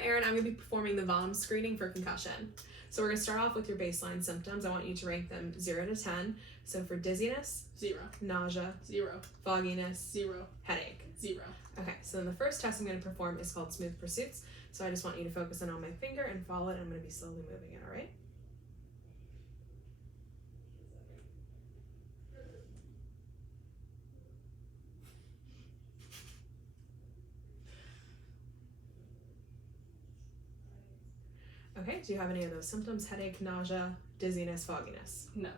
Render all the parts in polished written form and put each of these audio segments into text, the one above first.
Erin, I'm going to be performing the VOMS screening for concussion. So we're going to start off with your baseline symptoms. I want you to rank them 0 to 10. So for dizziness, 0, nausea, 0, fogginess, 0, headache. 0. Okay, so then the first test I'm going to perform is called smooth pursuits. So I just want you to focus in on my finger and follow it. I'm going to be slowly moving it, all right? Okay, do you have any of those symptoms? Headache, nausea, dizziness, fogginess? No.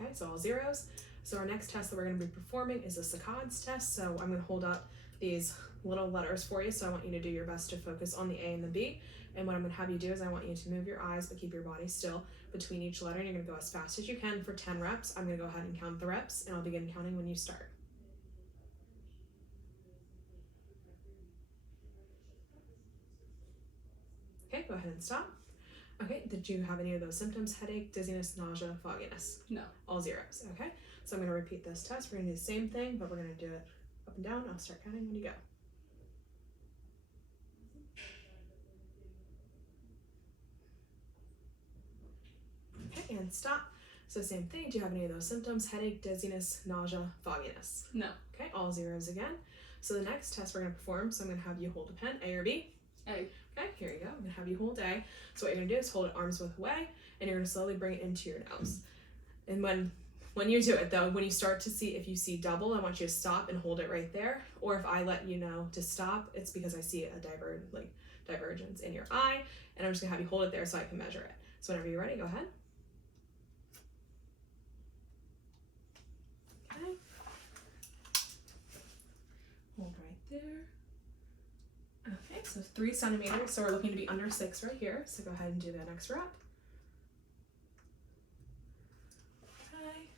Okay, so all zeros. So our next test that we're going to be performing is the saccades test. So I'm going to hold up these little letters for you. So I want you to do your best to focus on the A and the B. And what I'm going to have you do is I want you to move your eyes but keep your body still between each letter. And you're going to go as fast as you can for 10 reps. I'm going to go ahead and count the reps and I'll begin counting when you start. Okay, go ahead and stop. Okay, did you have any of those symptoms? Headache, dizziness, nausea, fogginess? No. All zeros, okay? So I'm going to repeat this test. We're going to do the same thing, but we're going to do it up and down. I'll start counting when you go. Okay, and stop. So same thing. Do you have any of those symptoms? Headache, dizziness, nausea, fogginess? No. Okay, all zeros again. So the next test we're going to perform, so I'm going to have you hold a pen, A or B? A. Okay, here you go. I'm going to have you hold A. So what you're going to do is hold it arm's width away, and you're going to slowly bring it into your nose. And when you do it though, when you start to see, if you see double, I want you to stop and hold it right there. Or if I let you know to stop, it's because I see a divergence in your eye, and I'm just going to have you hold it there so I can measure it. So whenever you're ready, go ahead. Okay. Hold right there. Okay, so 3 centimeters, so we're looking to be under 6 right here. So go ahead and do the next rep. Okay.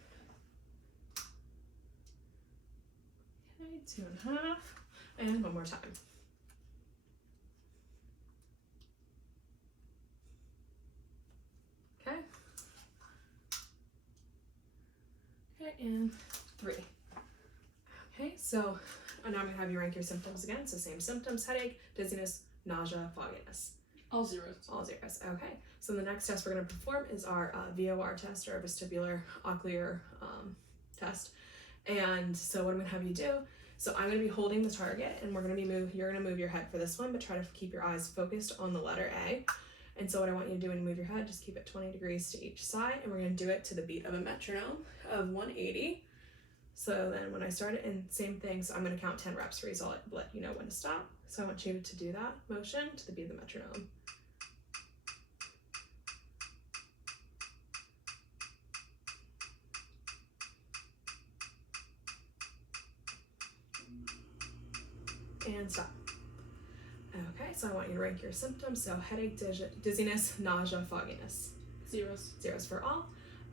Okay, 2.5. And one more time. Okay. Okay, and 3. Okay, so now I'm going to have you rank your symptoms again. So same symptoms, headache, dizziness, nausea, fogginess. All zeros. All zeros. Okay. So the next test we're going to perform is our VOR test, or vestibular ocular test. And so what I'm going to have you do, so I'm going to be holding the target, and you're going to move your head for this one, but try to keep your eyes focused on the letter A. And so what I want you to do when you move your head, just keep it 20 degrees to each side, and we're going to do it to the beat of a metronome of 180. So then when I start it, and same thing, so I'm going to count 10 reps for you, so I'll let you know when to stop. So I want you to do that motion to the beat of the metronome. And stop. Okay, so I want you to rank your symptoms. So headache, dizziness, nausea, fogginess. Zeros. Zeros for all.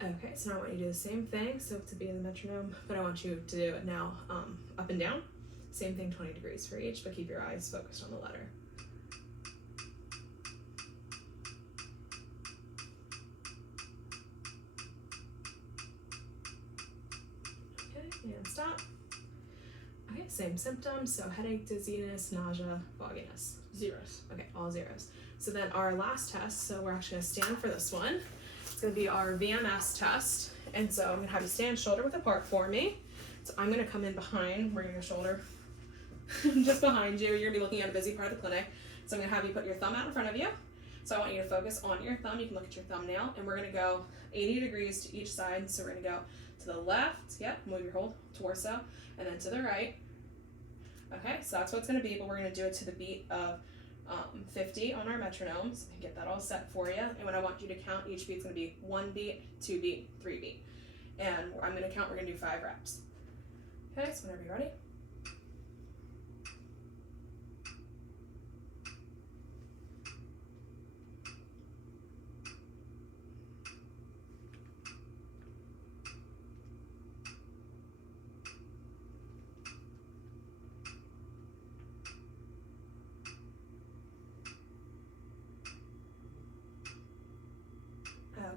Okay, so now I want you to do the same thing, so to be in the metronome, but I want you to do it now up and down. Same thing, 20 degrees for each, but keep your eyes focused on the letter. Okay, and stop. Okay, same symptoms, so headache, dizziness, nausea, fogginess. Zeros. Okay, all zeros. So then our last test, so we're actually going to stand for this one. It's going to be our VMS test. And so I'm going to have you stand shoulder width apart for me. So I'm going to come in behind, bring your shoulder just behind you. You're going to be looking at a busy part of the clinic. So I'm going to have you put your thumb out in front of you. So I want you to focus on your thumb. You can look at your thumbnail. And we're going to go 80 degrees to each side. So we're going to go to the left. Yep, move your whole torso. And then to the right. Okay, so that's what it's going to be. But we're going to do it to the beat of 50 on our metronomes, and get that all set for you. And when I want you to count, each beat's going to be 1 beat, 2 beat, 3 beat. And I'm going to count, we're going to do 5 reps. Okay, so whenever you're ready.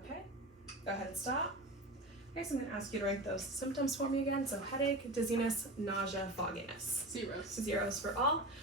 Okay, go ahead and stop. Okay, so I'm going to ask you to rank those symptoms for me again. So headache, dizziness, nausea, fogginess. Zeros. Zeros for all.